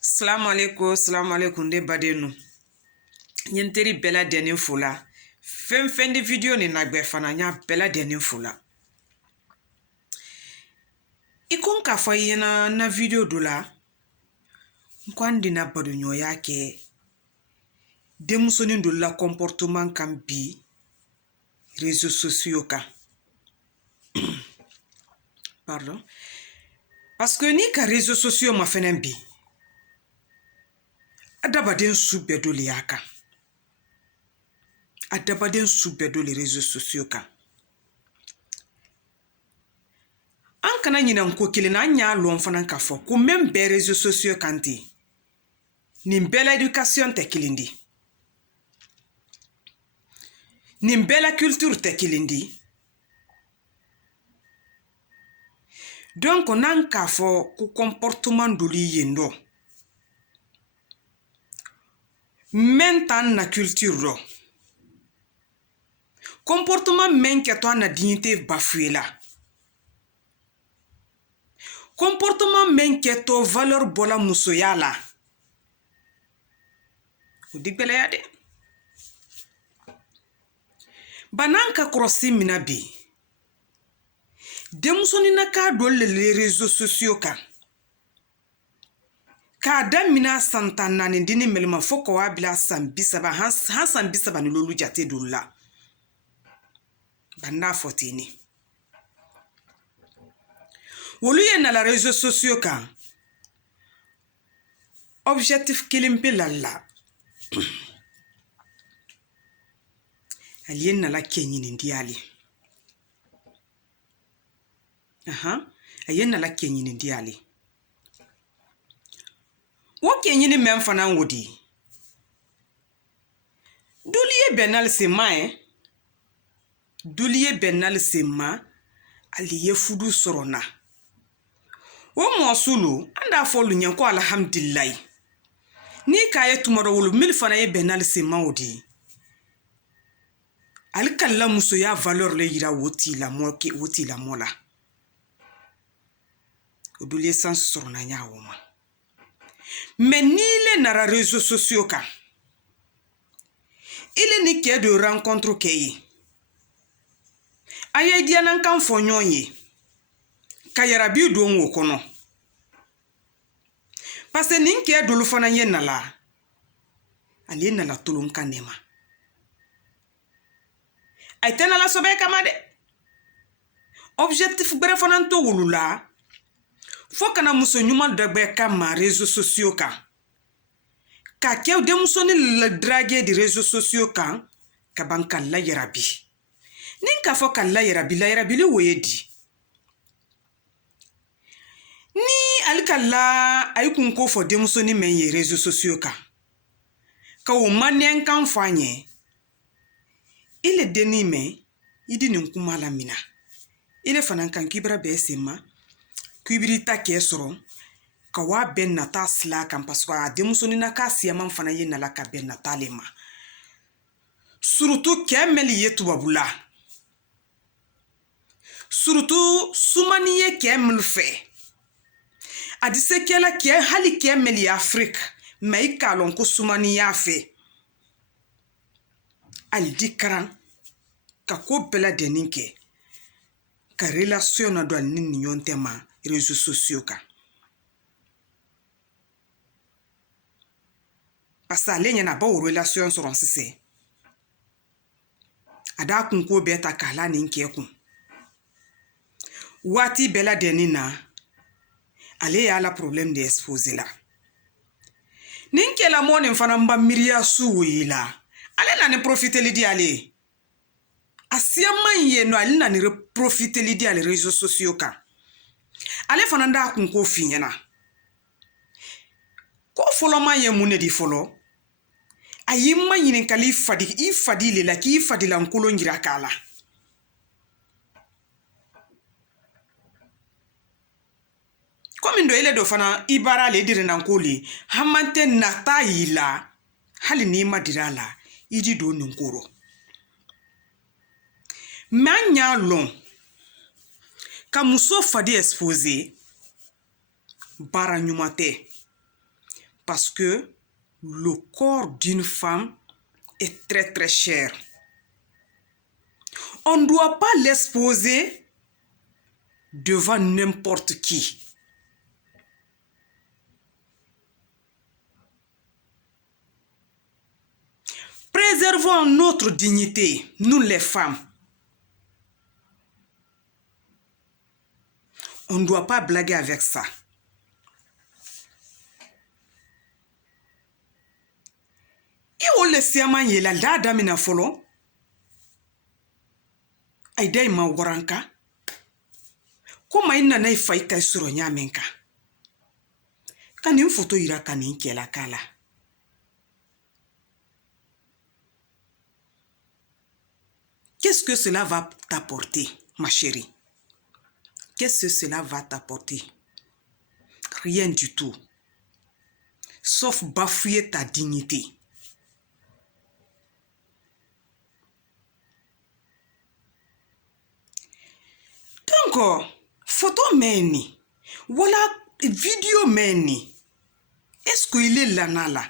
Salam alaikum de badenu. Nyenteri bela deni fula. Fem de video ni nagbe fana nya bela deni fula. Ikon ka fa yena na video dola. Nkwandi na badu nyo yake. Demusoni dola comportement kan bi réseaux sociaux ka. Pardon. Parce que ni ka réseaux sociaux ma fenen bi. Adabaden subedo li yaka. Adabaden subedo les réseaux sociaux ka. An kana nyina nko kelen na nya lon fana ka fo ko même be réseaux sociaux kanti. Ni belle éducation te kilindi. Ni belle culture te kilindi. Donc nan ka fo ko comportement doli yendo. Mentan na culture ro. Comportement men ke to na dignité bafoué la. Comportement men ke to valeur bola musoya la. O digbele ya de. Bananka krosi minabi. Demusoni na ka do les réseaux sociaux ka. Ka damina santana ni dini melima foko wa bila sambisaba han sambisaba ni lolu jate dola. Banda fotini. Wolu ye na la réseaux sociaux ka. Objectif kilimpe lalla. Alien na la kenyini ndiali. Alien na la kenyini ndiali. Wo kenyini memfana wodi. Duliye benal sema Duliye benal sema aliye fudu sorona. Wo mosulu anda folu nyanko alhamdulillah. Ni kaye tumoro wulu milfana ye benal sema wodi. Alikalla muso ya valeur le yira woti la mola. Oduliye sans sorona nya woma. Mais ni le nara réseaux sociaux ka. Il est ni de rencontre kei. Aye dianan kan fonyonye. Kayarabi do ngokono. Parce que ninke dolu fana ye nala. Ali nala tulum kanema. Ay tenala sobe kamade. Objectif bere fana to wulula. Faut kana muso nyuma dagbe kama réseaux sociaux ka. Ka kew demusoni le draguer des réseaux sociaux ka banka la yarabi. Ninka fo ka la yarabi li woyedi. Ni alikalla ay kunko fo demusoni men ye réseaux sociaux ka. Ka wo manen kan fanye. Ile deni me idi ninkuma la mina. Ile fanan kan kibra be sema. Kibirita kesoro ka wa ben nata sla kan paswa demusoni na ka siyaman fana ye nala ka ben natalema. Surtout kemeli ye tubabula. Surtout sumani ye kemel fe. Adise kela ke hali kemeli Afrique mais kalon ko sumani ya fe. Al dikaran ka ko bela deninke ka relation na do ni yontema réseaux sociaux ka. Parce que les na ba relation sur sise. Ada kun ko beta kala ninke kun. Wati bela denina ale ya la problème de exposer la. Ninke la mone fana mba miria suwi la. Ale na ne profiter li di ale. Asiaman ye no ale na ne profiter li di ale réseaux sociaux ka. Ale fana nda kun ko finyana. Ko folo ma ye mune di folo. Ayima yinin kali ifadi le la ki ifadi la nkolo ngira kala. Comme ndo ele do fana ibara le dire nankoli hamante nata yila hali ni madirala idi do nkoro. Manya long ka muso fadi exposé bara nyumate. parce que le corps d'une femme est très très cher. On ne doit pas l'exposer devant n'importe qui. Préservons notre dignité, nous les femmes. On ne doit pas blaguer avec ça. Et on laisse la dada mina folo. Aïda ima waranka. Comment il n'a pas fait sur nyamenka. Quand une photo ira kanin la kala. Qu'est-ce que cela va t'apporter, ma chérie? Qu'est-ce que cela va t'apporter? Rien du tout. Sauf bafouer ta dignité. Donc, photo meni, voilà vidéo meni. Est-ce qu'il est là là?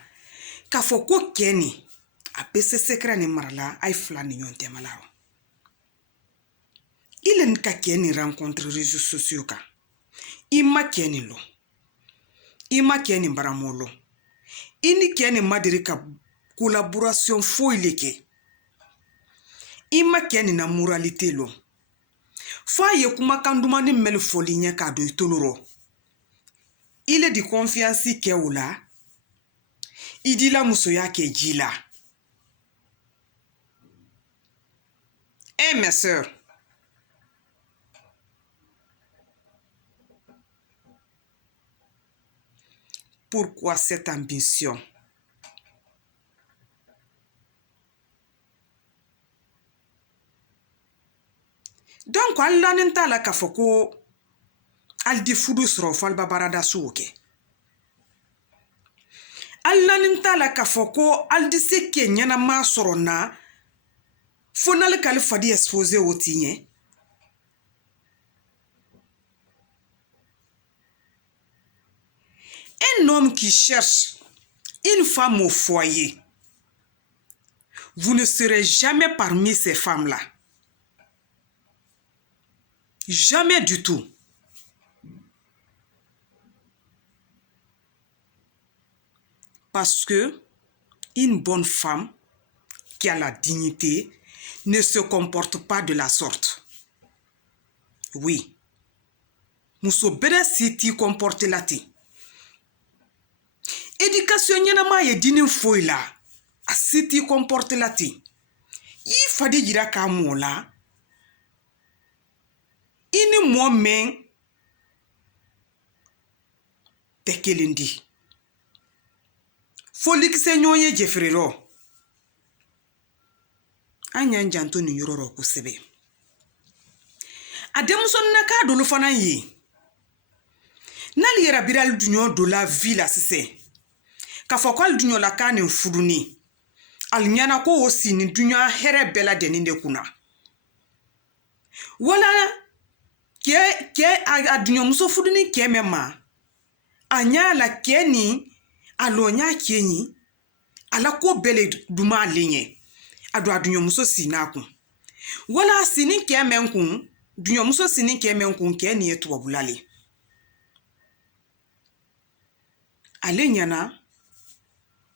K'a fɔ ko Kenny a bese secret ni marala ay flani yonte malao. Il est ka Kenny rencontre réseaux sociaux ka. Ima Kenny lo. Ima Kenny baramolo. Ini Kenny madiri ka collaboration foile ke. Ima Kenny na moralité lo. Fa ye kuma kanduma ni mel foli nya ka do itoloro. Il est de confiance ke oula. Il dit la musoya ke jila. Eh mes sœurs. Pourquoi cette ambition? Donc, Allah n'enta la kafoko al di fudu sro fal babarada souke. Allah n'enta la kafoko al di seke nyana ma sorona fonal kalifadi exposé au tigne. Un homme qui cherche une femme au foyer, vous ne serez jamais parmi ces femmes-là. Jamais du tout. Parce que une bonne femme qui a la dignité ne se comporte pas de la sorte. Oui. Muso bere siti comporte lati. Éducation nyana ye dini foy la. A siti comporte lati. I fadi jira ka mola. Ini mo men tekelindi. Folik se nyoye jefrero. Anya njanto ni yororo kusebe. Ademson naka dolu fana yi. Nali yera biral dunyo do la villa sise. Ka fokol dunyo la kane fuduni. Al nyana ko osi ni dunyo here bela deninde kuna. Wala ke a dunyo muso fuduni ke mema. Anya la keni alonya kenyi ala ko bele duma lenye. Ado adunyo muso sinakun. Wala sini ke menkun dunyo muso sini ke menkun ke ni etu wabulale. Ale nyana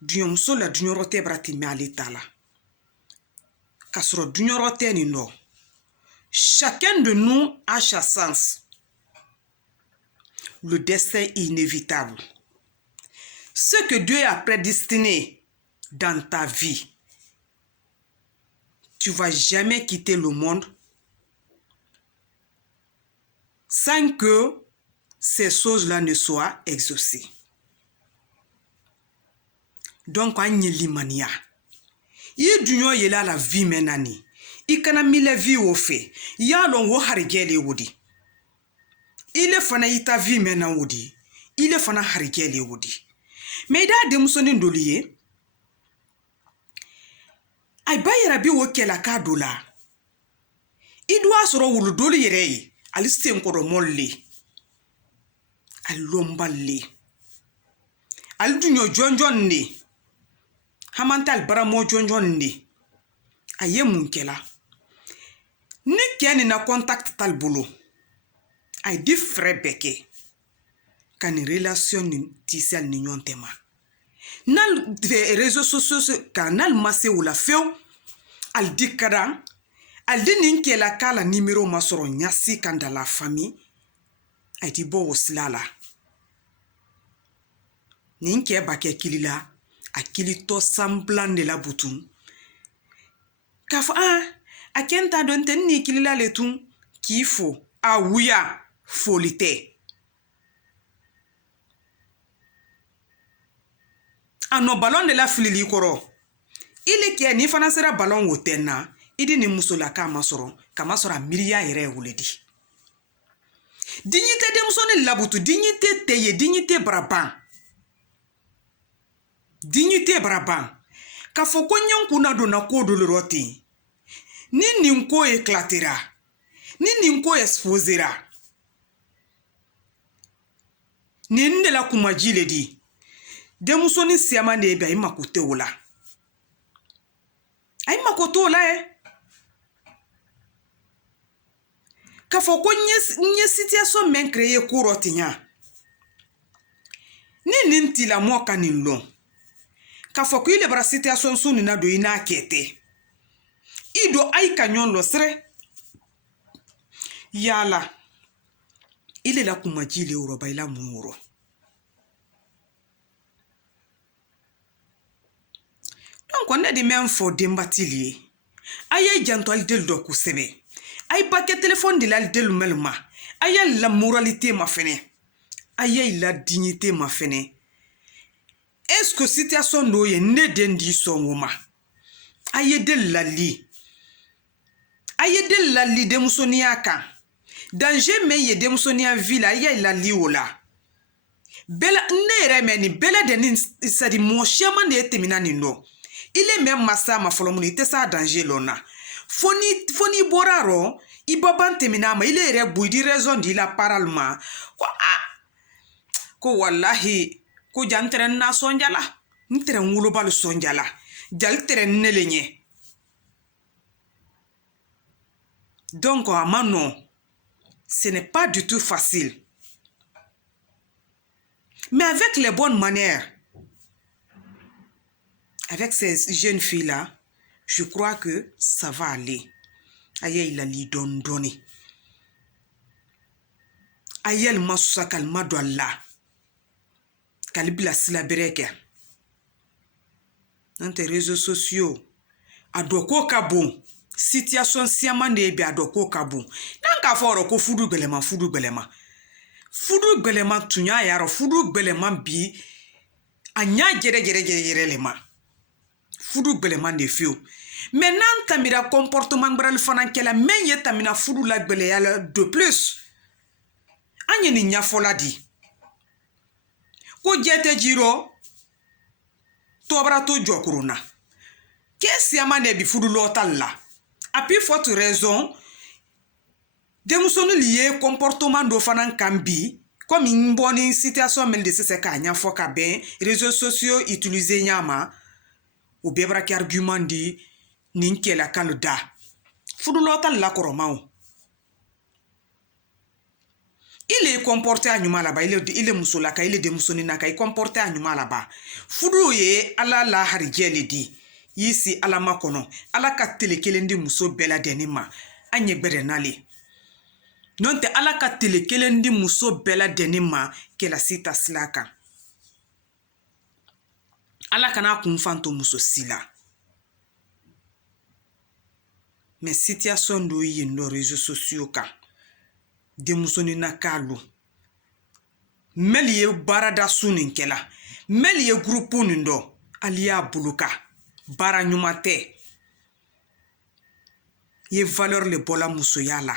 dunyo muso la dunyo rote brati me ale tala. Kasoro dunyo rote ni no. Chacun de nous a sa sens. Le destin est inévitable. Ce que Dieu a prédestiné dans ta vie, tu ne vas jamais quitter le monde sans que ces choses-là ne soient exaucées. Donc, on y limania. Il y a la vie menani. Il y a la vie au fait. Il y a le wodi. Il est fana ita vie mena wodi. Il est fana harigele wodi. Mais il y a des moussonines d'olier. Ay bayera bi woke la kadola. Il doit se rendre doli rei. Aliste nkoro molle. Alomballe. al dunyo jonjon ne hamantal baramo jonjon ne aye mun kela ni keni na contact tal bolo ay di frère beke kan relation ni tisel ni ñon tema nal réseaux sociaux kanal masse wala few al dikara al di nin kela kala numéro masoro nyasi kan dans la famille ay di bo woslala nin ke bake kilila akili to semblant de la bouton kaf a kenta don ten ni kilila le tun kifo a wuya folite ano ballon de la filili koro ile ke ni fana sera ballon wotenna idi ni musola kama soro miria yere wuledi dignité de musone labutu dignité teye dignité braban ka fo ko nyanku na do na ko do roti ni ninko éclatera ni ninko exposera ni ndela kumajile di de musoni siama ne be ay makote wala ay makoto la ka fo ko nye situation men créer ko rotinya ni ninti la mo kanin lo ka fo ko ile bra situation sunu na do ina kete ido ay kanyon lo sre yala ile la kumajile uroba ila muuro donc on est de même fo dembatilier aye jantol del do ku sebe ay paquet téléphone de la del melma aye la moralité ma fene aye la dignité ma fene est-ce que situation no ye ne dendi songoma aye de la li de musonia kan danger me ye de musonia ville aye la li wala bela ne remeni bela de ni sadi mo chema de temina ni no ile même massa ma folomuni te sa danger lona foni boraro ibaban temina ma ile re buidi raison di la paralma ko wallahi ko jantere na sonjala ntere ngulo bal sonjala jal tere nelenye donc amano ce n'est pas du tout facile mais avec les bonnes manières avec ces jeunes filles là je crois que ça va aller aye il a li don donné ayel masusa kalma do Allah kalibla sila bereke nante réseaux sociaux adoko kabo situation siama ne bi adoko kabo nanka foro ko fudu belema tunya yaro fudu belema bi anya gere lema fudu belema de fio maintenant tamira comportement bral fana kela men ye tamina fudu la bele yala de plus anye ni nyafola di ko jete jiro tobra to jokuruna kesi amane bi fudu lotal la api forte raison de musonu lié comportement do fanan kambi comme une bonne situation mel de se ka nya foka ben réseaux sociaux utiliser nyama ou bebra ki argument di ninke la kaluda fudu lotal la koromao il est comporté à nyuma là-bas il est musolaka il est de musonina ka il comporté à nyuma là-bas fudu ye ala la harjele di yisi ala makono ala ka telekelendi muso bela denima anye berenali nonte ala ka telekelendi muso bela denima ke la sita slaka ala kana kunfanto muso sila mais situation do yi no réseaux sociaux ka de musoni na kalu meliye barada sunin kela meliye groupe nindo aliya buluka bara nyumate ye valeur le bola musoyala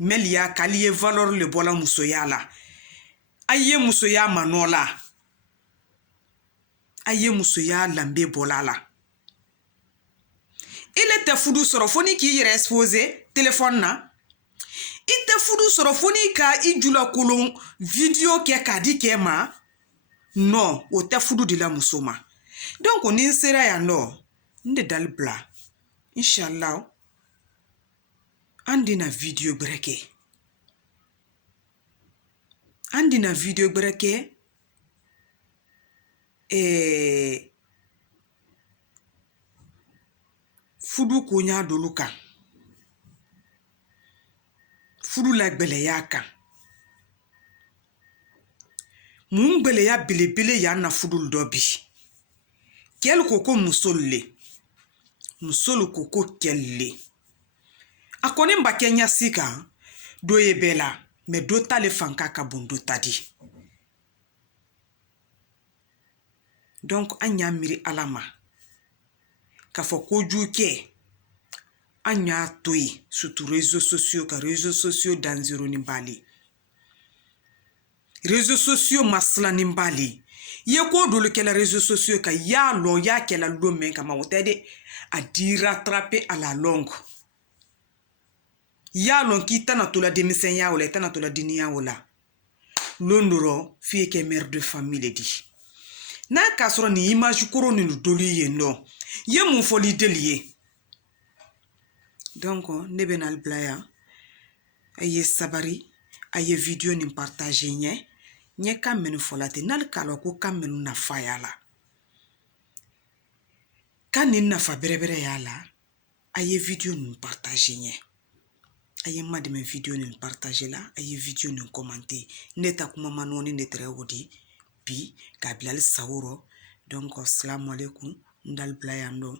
meliya kali ye valeur le bola musoyala aye musoya manola aye musoya lambe bolala il était fudu soro foni ki yere exposé téléphone na ite fudu soro foni ka ijula kolon video ke kadi ke ma non o tɛ fudu dila muso ma donc ni n sera yan nɔ n de dali bila inshallah an dina video gbɛrɛ kɛ fudu ko ɲa dolu kan fudu la gbɛlɛya kan mun gbɛlɛya belebele yan na fudu dɔ bi kɛl ko ko musolu ko ko kɛlle a kɔni ba kɛ ɲasi kan do ye bɛɛ la mɛ do tale fanka ka bon do ta di donc an y'a miiri ala ma k'a fɔ ko jugu kɛ an y'a to yen surtout réseaux sociaux ka réseaux sociaux danzero ni bali réseaux sociaux maslani bali ye ko dolu kɛla réseaux sociaux ka y'a lɔ y'a kɛla lon men kama o tɛ de a di rattraper à la longue y'a lɔn k'i tana to la denmisɛnya o la i tana to la diniya o la lon dɔrɔn f'i kɛ mère de famille di n'a k'a sɔrɔ ni image koro ni dolu yen nɔ ye mun fɔli deli ye donc ne bɛ n'al bila yan a ye sabari a ye video nin partage ɲɛ kan mɛni fɔla ten n'al k'a lɔn ko kan mɛnu nafa y'a la kan nin nafa bɛrɛbɛrɛ y'a la a ye video nin partage ɲɛ a ye ma dɛmɛ video nin partage la a ye video nin commenter ne ta kuma ma nɔni ne tɛrɛ o di bi k'a bila ali saworo donc assalamu alaikum n dal bila yan nɔ